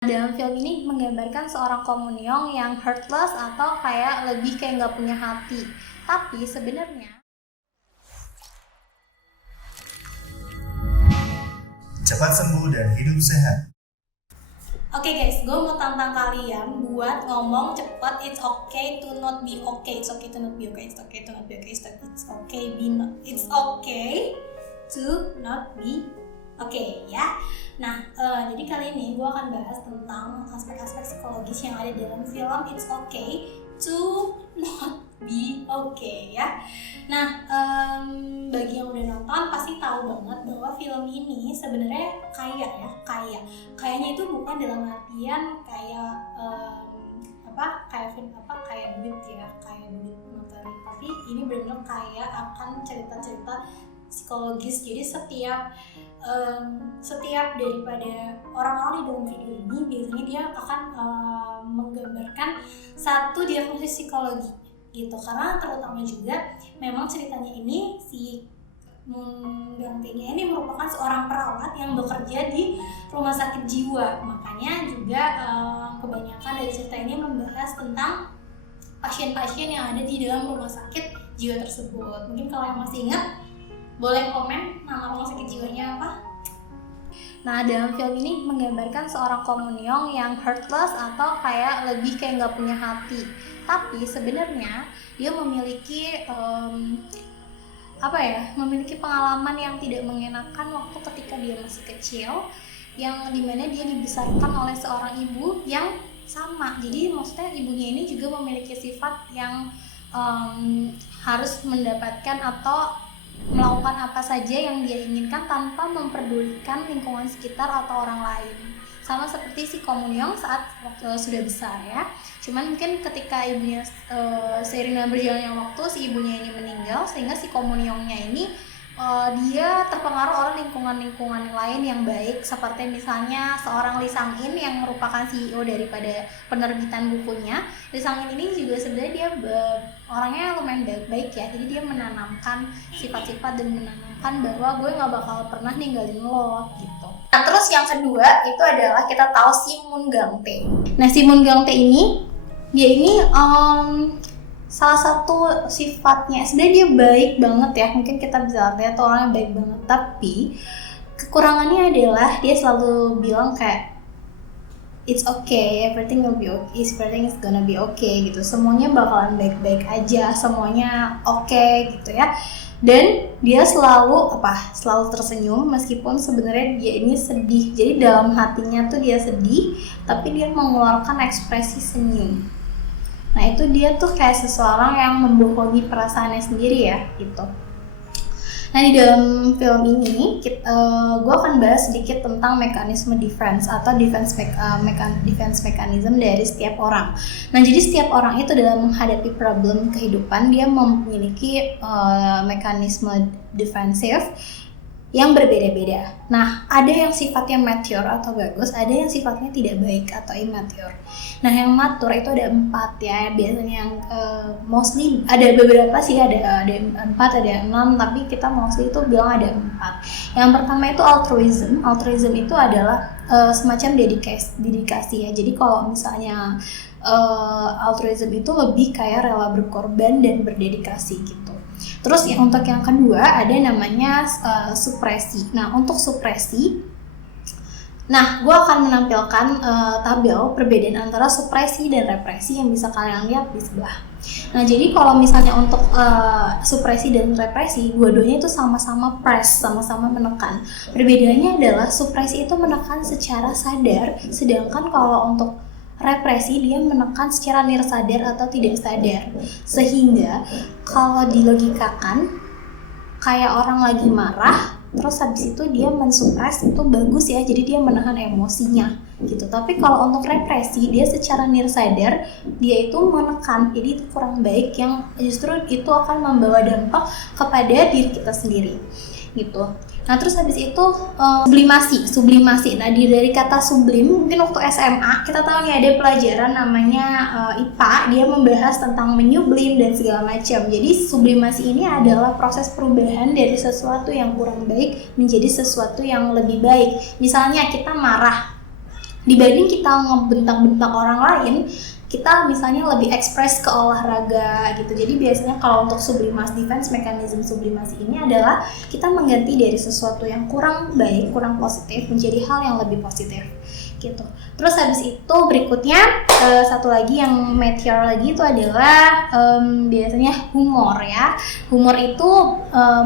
Dalam film ini menggambarkan seorang Komunyong yang heartless atau kayak lebih kayak nggak punya hati. Tapi sebenarnya cepat sembuh dan hidup sehat. Oke guys, gue mau tantang kalian buat ngomong cepet. It's okay to not be okay. It's okay to not be okay. It's okay to not be okay. It's okay be not. It's okay to not be okay ya. Nah, jadi kali ini gue akan bahas tentang aspek-aspek psikologis yang ada dalam film It's Okay to Not Be Okay ya. Nah, bagi yang udah nonton pasti tahu banget bahwa film ini sebenarnya kayaknya itu bukan dalam artian kayak kayak duit ya, kayak duit materi, tapi ini benar-benar kayak akan cerita-cerita psikologis. Jadi setiap daripada orang-orang di dalam video ini biasanya dia akan menggambarkan satu diagnosis psikologi gitu, karena terutama juga memang ceritanya ini si Gangtenya ini merupakan seorang perawat yang bekerja di rumah sakit jiwa. Makanya juga kebanyakan dari cerita ini membahas tentang pasien-pasien yang ada di dalam rumah sakit jiwa tersebut. Mungkin kalau yang masih ingat boleh komen nama rumah sakit jiwanya apa? Nah, dalam film ini menggambarkan seorang Komunyong yang heartless atau kayak lebih kayak nggak punya hati. Tapi sebenarnya dia memiliki memiliki pengalaman yang tidak mengenakan waktu ketika dia masih kecil, yang dimana dia dibesarkan oleh seorang ibu yang sama. Jadi maksudnya ibunya ini juga memiliki sifat yang harus mendapatkan atau melakukan apa saja yang dia inginkan tanpa memperdulikan lingkungan sekitar atau orang lain. Sama seperti si Komunyong saat sudah besar ya. Cuman mungkin ketika ibunya seiring dengan berjalannya waktu si ibunya ini meninggal, sehingga si Komunyongnya ini dia terpengaruh oleh lingkungan lain yang baik, seperti misalnya seorang Lee Sang-in yang merupakan CEO daripada penerbitan bukunya. Lee Sang-in ini juga sebenarnya dia orangnya lumayan baik ya, jadi dia menanamkan sifat-sifat dan menanamkan bahwa gue nggak bakal pernah ninggalin lo gitu. Nah, terus yang kedua itu adalah kita tahu si Moon Gang-tae. Nah, si Moon Gang-tae ini dia ini salah satu sifatnya sebenarnya dia baik banget ya, mungkin kita bisa lihat tuh orangnya baik banget, tapi kekurangannya adalah dia selalu bilang kayak it's okay, everything will be okay, everything is gonna be okay gitu, semuanya bakalan baik-baik aja, semuanya okay gitu ya. Dan dia selalu tersenyum meskipun sebenarnya dia ini sedih. Jadi dalam hatinya tuh dia sedih, tapi dia mengeluarkan ekspresi senyum. Nah, itu dia tuh kayak seseorang yang membohongi perasaannya sendiri ya gitu. Nah, di dalam film ini gue akan bahas sedikit tentang mekanisme defense atau defense mechanism dari setiap orang. Nah, jadi setiap orang itu dalam menghadapi problem kehidupan dia memiliki mekanisme defensif yang berbeda-beda. Nah, ada yang sifatnya mature atau bagus, ada yang sifatnya tidak baik atau immature. Nah, yang mature itu ada 4 ya, biasanya yang mostly ada beberapa sih, ada 4, ada 6, tapi kita mostly itu bilang ada 4. Yang pertama itu altruism. Altruism itu adalah semacam dedikasi ya. Jadi kalau misalnya altruism itu lebih kayak rela berkorban dan berdedikasi gitu. Terus untuk yang kedua ada namanya supresi. Nah, untuk supresi, gue akan menampilkan tabel perbedaan antara supresi dan represi yang bisa kalian lihat di sebelah. Nah, jadi kalau misalnya untuk supresi dan represi, dua-duanya itu sama-sama press, sama-sama menekan. Perbedaannya adalah supresi itu menekan secara sadar, sedangkan kalau untuk represi dia menekan secara nirsadar atau tidak sadar. Sehingga kalau dilogikakan kayak orang lagi marah, terus habis itu dia mensupres, itu bagus ya, jadi dia menahan emosinya gitu. Tapi kalau untuk represi dia secara nirsadar dia itu menekan, jadi itu kurang baik, yang justru itu akan membawa dampak kepada diri kita sendiri gitu. Nah, terus habis itu sublimasi. Nah, dari kata sublim, mungkin waktu SMA kita tahu nih ada pelajaran namanya IPA, dia membahas tentang menyublim dan segala macam. Jadi sublimasi ini adalah proses perubahan dari sesuatu yang kurang baik menjadi sesuatu yang lebih baik. Misalnya kita marah, Dibanding kita ngebentak-bentak orang lain, kita misalnya lebih ekspres ke olahraga gitu. Jadi biasanya kalau untuk sublimasi, defense mechanism sublimasi ini adalah kita mengganti dari sesuatu yang kurang baik, kurang positif menjadi hal yang lebih positif gitu. Terus habis itu berikutnya satu lagi yang mature lagi itu adalah biasanya humor ya. Humor itu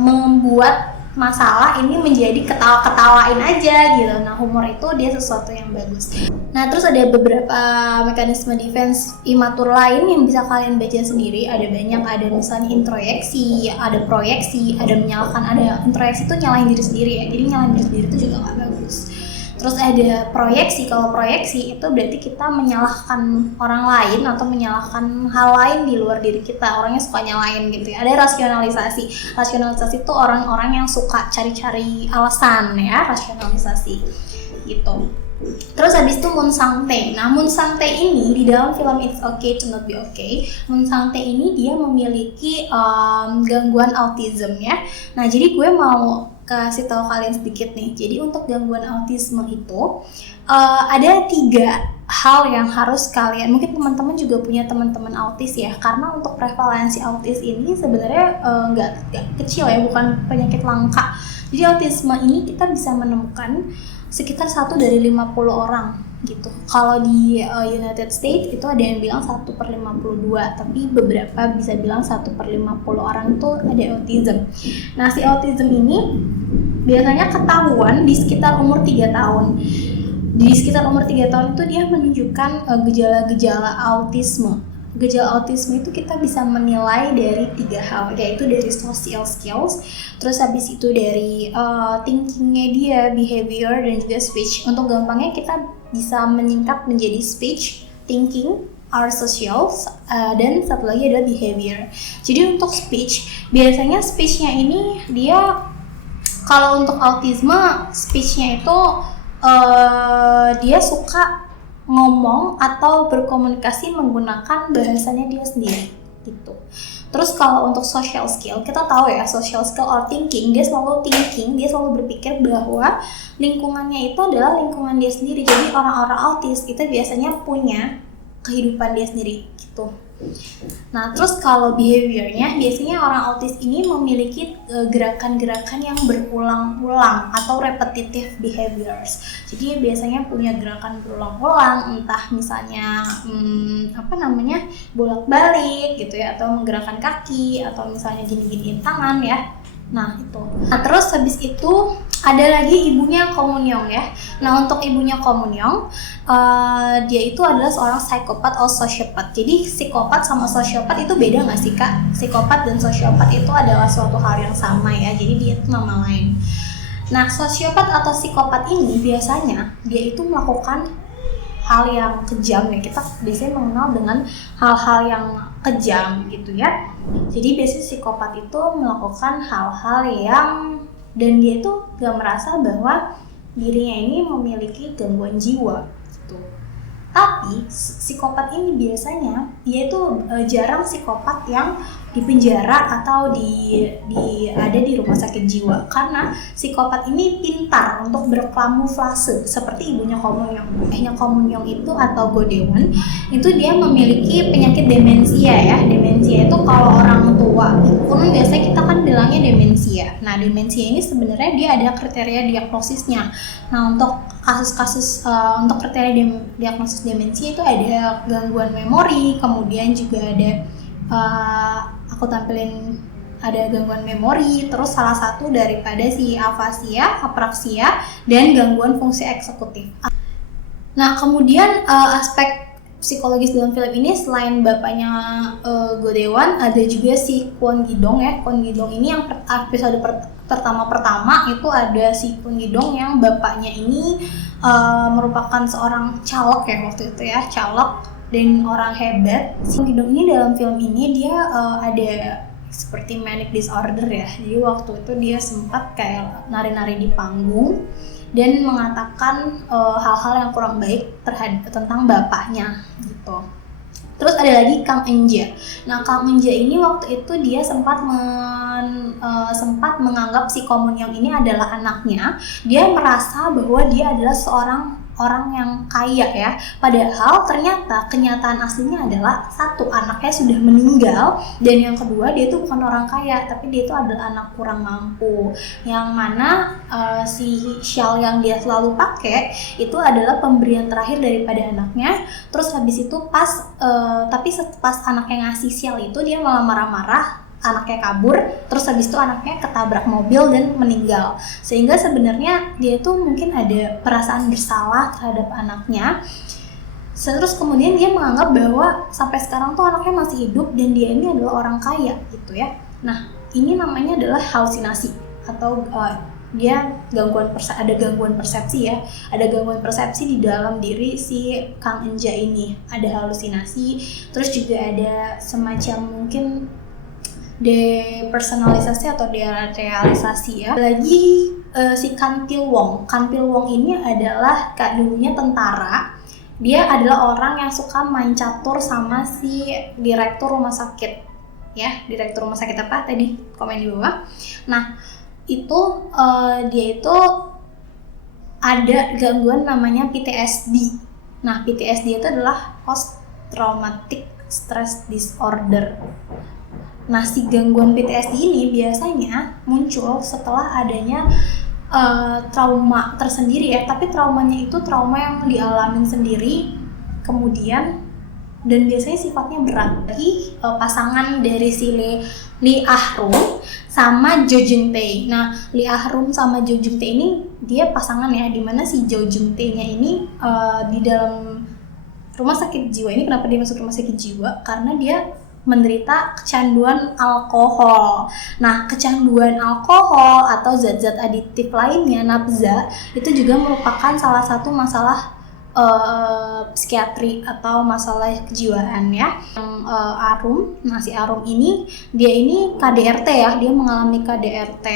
membuat masalah ini menjadi ketawa-ketawain aja gitu. Nah, humor itu dia sesuatu yang bagus. Nah, terus ada beberapa mekanisme defense imatur lain yang bisa kalian baca sendiri. Ada banyak, ada misalnya introyeksi, ada proyeksi, ada menyalahkan, ada introyeksi itu nyalahin diri sendiri ya. Jadi nyalahin diri sendiri itu juga gak bagus. Terus ada proyeksi. Kalau proyeksi itu berarti kita menyalahkan orang lain atau menyalahkan hal lain di luar diri kita. Orangnya suka nyalain gitu ya. Ada rasionalisasi. Rasionalisasi itu orang-orang yang suka cari-cari alasan ya, rasionalisasi gitu. Terus habis itu Munsangte. Nah, Munsangte ini di dalam film It's Okay to Not Be Okay, Munsangte ini dia memiliki gangguan autism ya. Nah, jadi gue mau kasih tahu kalian sedikit nih. Jadi untuk gangguan autisme itu ada 3 hal yang harus kalian, mungkin teman-teman juga punya teman-teman autis ya, karena untuk prevalensi autis ini sebenarnya nggak kecil ya, bukan penyakit langka. Jadi autisme ini kita bisa menemukan sekitar 1 dari 50 orang gitu. Kalau di United States itu ada yang bilang 1/52, tapi beberapa bisa bilang 1/50 orang itu ada autism. Nah, si autism ini biasanya ketahuan di sekitar umur 3 tahun. Di sekitar umur 3 tahun itu dia menunjukkan gejala-gejala autisme. Gejala autisme itu kita bisa menilai dari 3 hal, yaitu dari social skills, terus habis itu dari thinkingnya dia, behavior, dan juga speech. Untuk gampangnya kita bisa menyingkat menjadi speech, thinking, our socials, dan satu lagi adalah behavior. Jadi untuk speech, biasanya speechnya ini dia, kalau untuk autisme, speechnya itu dia suka ngomong atau berkomunikasi menggunakan bahasanya dia sendiri gitu. Terus kalau untuk social skill, kita tahu ya, social skill or thinking, dia selalu berpikir bahwa lingkungannya itu adalah lingkungan dia sendiri. Jadi orang-orang autis itu biasanya punya kehidupan dia sendiri gitu. Nah, terus kalau behaviornya, biasanya orang autis ini memiliki gerakan-gerakan yang berulang-ulang atau repetitive behaviors. Jadi biasanya punya gerakan berulang-ulang, entah misalnya bolak-balik gitu ya, atau menggerakkan kaki, atau misalnya gini-giniin tangan ya. Nah itu. Nah terus habis itu ada lagi ibunya Komunyong ya. Nah untuk ibunya Komunyong, dia itu adalah seorang psikopat atau sosiopat. Jadi psikopat sama sosiopat itu beda nggak sih kak? Psikopat dan sosiopat itu adalah suatu hal yang sama ya. Jadi dia itu nama lain. Nah sosiopat atau psikopat ini biasanya dia itu melakukan hal yang kejam ya. Kita biasanya mengenal dengan hal-hal yang kejam gitu ya. Jadi biasanya psikopat itu melakukan hal-hal yang, dan dia itu gak merasa bahwa dirinya ini memiliki gangguan jiwa gitu. Tapi psikopat ini biasanya dia itu jarang psikopat yang di penjara atau ada di rumah sakit jiwa, karena psikopat ini pintar untuk berkamuflase seperti ibunya Komunyong. Ibunya Komunyong itu atau Godewan itu dia memiliki penyakit demensia ya. Demensia itu kalau orang tua pun biasanya kita kan bilangnya demensia. Nah demensia ini sebenarnya dia ada kriteria diagnosisnya. Nah untuk kasus-kasus untuk kriteria diagnosis demensia itu ada gangguan memori, kemudian juga ada aku tampilin ada gangguan memori, terus salah satu daripada si afasia, apraksia, dan gangguan fungsi eksekutif. Nah kemudian aspek psikologis dalam film ini selain bapaknya Godewan, ada juga si Kwon Gidong ya. Kwon Gidong ini yang episode pertama itu ada si Kwon Gidong yang bapaknya ini merupakan seorang caleg ya waktu itu ya, caleg dan orang hebat. Si Kwon Gidong ini dalam film ini dia ada seperti manic disorder ya. Jadi waktu itu dia sempat kayak nari-nari di panggung dan mengatakan hal-hal yang kurang baik tentang bapaknya gitu. Terus ada lagi Kang Enja. Nah Kang Enja ini waktu itu dia sempat menganggap si Komunyong ini adalah anaknya. Dia merasa bahwa dia adalah seorang orang yang kaya ya. Padahal ternyata kenyataan aslinya adalah satu, anaknya sudah meninggal, dan yang kedua dia itu bukan orang kaya, tapi dia itu adalah anak kurang mampu. Yang mana si shawl yang dia selalu pakai itu adalah pemberian terakhir daripada anaknya. Terus habis itu pas anaknya ngasih shawl itu dia malah marah-marah, anaknya kabur, terus habis itu anaknya ketabrak mobil dan meninggal. Sehingga sebenarnya dia tuh mungkin ada perasaan bersalah terhadap anaknya. Terus kemudian dia menganggap bahwa sampai sekarang tuh anaknya masih hidup dan dia ini adalah orang kaya gitu ya. Nah, ini namanya adalah halusinasi atau dia ada gangguan persepsi ya. Ada gangguan persepsi di dalam diri si Kang Enja ini. Ada halusinasi, terus juga ada semacam mungkin depersonalisasi atau derealisasi ya. Lagi si Kan Pil Wong ini adalah dulunya tentara. Dia adalah orang yang suka main catur sama si direktur rumah sakit ya. Direktur rumah sakit apa tadi, komen di bawah. Nah itu dia itu ada gangguan namanya PTSD. Nah PTSD itu adalah post traumatic stress disorder. Nah, si gangguan PTSD ini biasanya muncul setelah adanya trauma tersendiri ya, tapi traumanya itu trauma yang dialamin sendiri kemudian, dan biasanya sifatnya berat. Lagi pasangan dari si Lee Ah-rum sama Jo Jung-tae. Nah, Lee Ah-rum sama Jo Jung-tae ini dia pasangan ya, dimana si Jo Jung-tae-nya ini di dalam rumah sakit jiwa ini. Kenapa dia masuk rumah sakit jiwa? Karena dia menderita kecanduan alkohol. Nah, kecanduan alkohol atau zat-zat aditif lainnya, nafza, itu juga merupakan salah satu masalah psikiatri atau masalah kejiwaan ya. Si Arum ini, dia ini KDRT ya, dia mengalami KDRT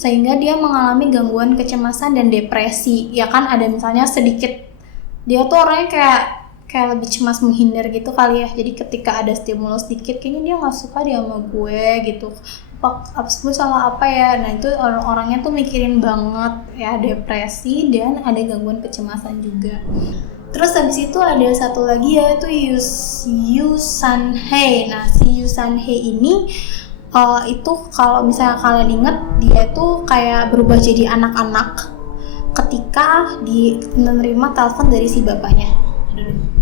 sehingga dia mengalami gangguan kecemasan dan depresi. Ya kan ada misalnya sedikit, dia tuh orangnya kayak lebih cemas menghindar gitu kali ya. Jadi ketika ada stimulus dikit, kayaknya dia nggak suka dia sama gue gitu. Gue salah apa ya? Nah itu orangnya tuh mikirin banget ya, depresi dan ada gangguan kecemasan juga. Terus habis itu ada satu lagi yaitu Yoo Sun Hae. Nah si Yoo Sun Hae ini itu kalau misalnya kalian inget, dia tuh kayak berubah jadi anak-anak ketika menerima telepon dari si bapaknya.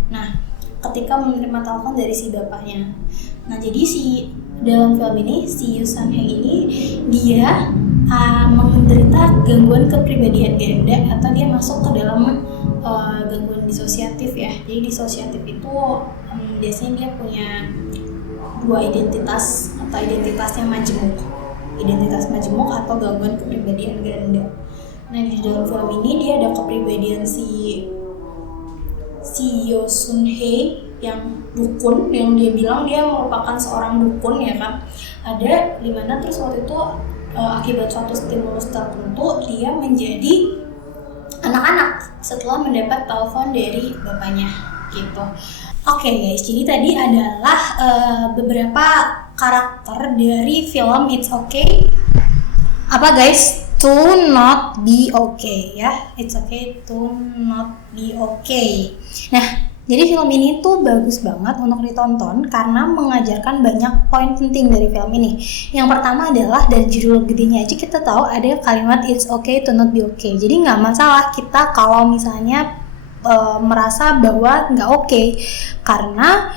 Nah, ketika menerima telepon dari si bapaknya. Nah, jadi dalam film ini si Yoo Sun Hae ini dia menderita gangguan kepribadian ganda, atau dia masuk ke dalam gangguan disosiatif ya. Jadi disosiatif itu biasanya dia punya dua identitas, atau identitasnya majemuk. Identitas majemuk atau gangguan kepribadian ganda. Nah, di dalam film ini dia ada kepribadian si Yoo Sun Hae yang dukun, yang dia bilang dia merupakan seorang dukun ya kan. Ada di mana terus waktu itu akibat suatu stimulus tertentu dia menjadi anak-anak setelah mendapat telepon dari bapaknya gitu. Oke guys, jadi tadi adalah beberapa karakter dari film It's Okay. Apa guys? To not be okay ya. It's okay to not be okay. Nah, jadi film ini tuh bagus banget untuk ditonton karena mengajarkan banyak poin penting dari film ini. Yang pertama adalah dari judul gedenya aja kita tahu ada kalimat it's okay to not be okay. Jadi nggak masalah kita kalau misalnya merasa bahwa nggak okay, karena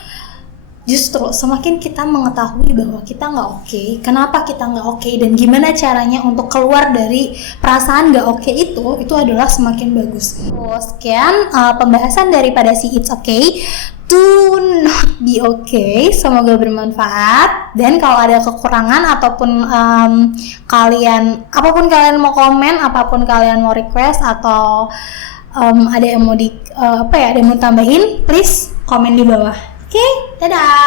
justru semakin kita mengetahui bahwa kita nggak oke, kenapa kita nggak oke, dan gimana caranya untuk keluar dari perasaan nggak oke itu adalah semakin bagus. Sekian pembahasan daripada si It's Okay to Not Be Okay. Semoga bermanfaat, dan kalau ada kekurangan ataupun apapun kalian mau komen, apapun kalian mau request, atau ada yang mau ada yang mau tambahin, please komen di bawah. Oke, dadah.